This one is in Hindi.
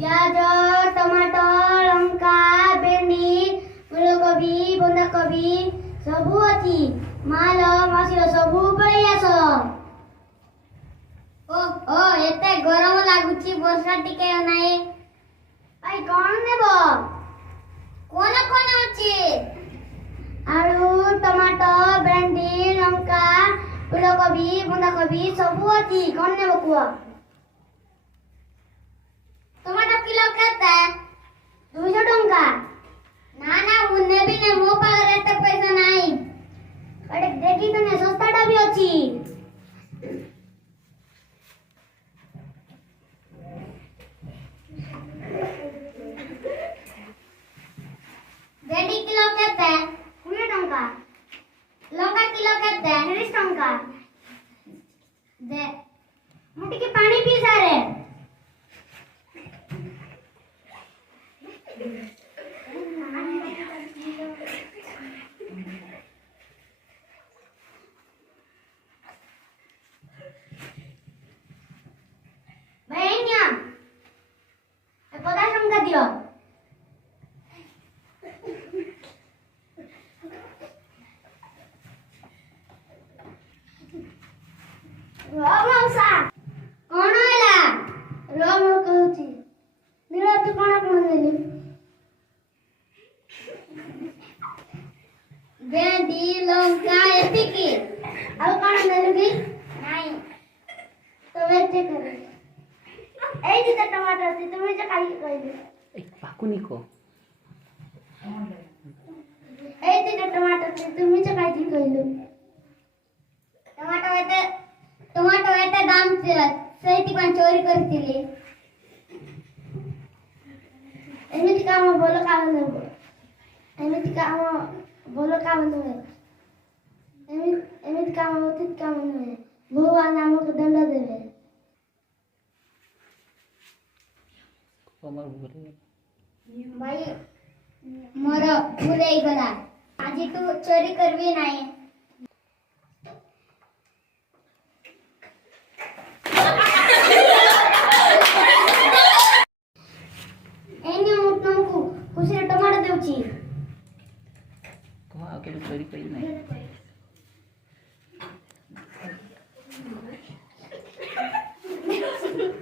प्याज टमाटो लंका भेंडी फूलकोबी बंधाकोबी सबू अच्छी माल मसीह सबू पड़े आस ओ ओ एते गरम लागुची वर्षा टिके नाए आई कौन नेबो कोन कोन अछि आलू टमाटो भेंडी लंका फूलकोबी बंधाकोबी सबू अच्छी कौन नेबो कुआ टमाटो किलो केते 200 टंका ना ना मुन्ने भी ने मो पागरे एते पैसा नाही अरे देखी तने सस्ताटा भी अछि भेंडी किलो केते 20 टंका लंका किलो केते 30 टंका दे मुठी के पानी पी सारे भैया पचास टंका दियो मौसा कौन होला मो कहूची निरा तू कौन देली भेंडी लंका एतिकी ଆଉ କଣ ନେଲୁ କି ନାଇଁ ତ ଏତେ करे ଏଇ ଯେ ଟମାଟର ଅଛି ତୁମେ ଯେ କାଲି କହିଲି एक पाकुनी को ଏଇ ଯେ ଟମାଟର ଅଛି ତୁମେ ଯେ କାଲି କହିଲୁ ଟମାଟୋ ଏତେ ଦାମ ଥିଲା ସେଇଥି ପାଇଁ ଚୋରି କରିଥିଲି ଏମିତି କାମ ଭଲ କାମ ନୁହେଁ ଏମିତି କାମ ଭଲ କାମ ନୁହେଁ ଏମିତି କାମ ଉଚିତ କାମ ନୁହେଁ ଭଗବାନ ଆମକୁ ଦଣ୍ଡ ଦେବେ कमर भूले भाई मोर भूल गला आज तू चोरी करबी नाही एने मुटनमकु खुशी टमाटर देउची कहा के चोरी कई नहीं